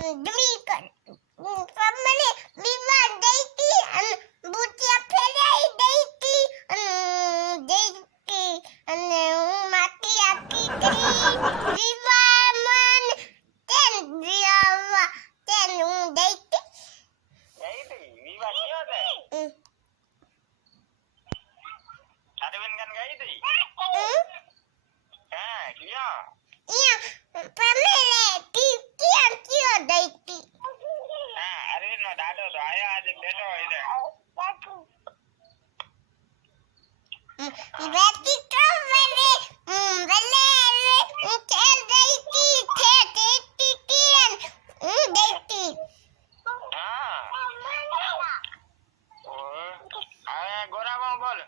dummy મને વિવાહ દેતી અને બુટિયા ફેરાઈ દેતી અને હું માટી આખી કરી વિવાહ મન તેન વિવાહ તેન હું દેતી વિવાહ કયો છે અરવિંદ ગન ગઈ હતી હા કયો પમેલે ટીકિયા કયો દેતી હા અરવિંદ નો દાદો તો આયો આજે બેઠો હોય છે બેટી તો વેલે તેલ દેતી તે દેતી તીન દેતી હા હવે ગોરામાં બોલ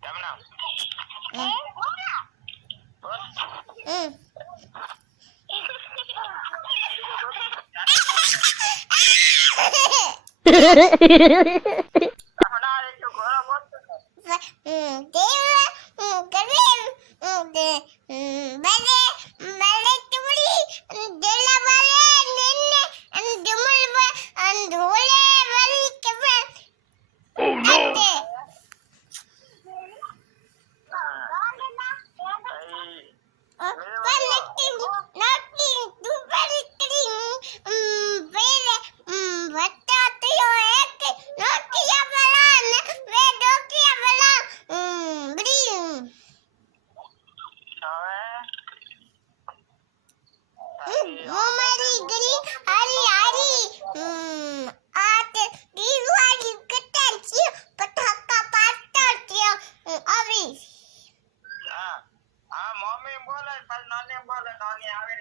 કેમ નામ મમ્મી બોલે નાની આવે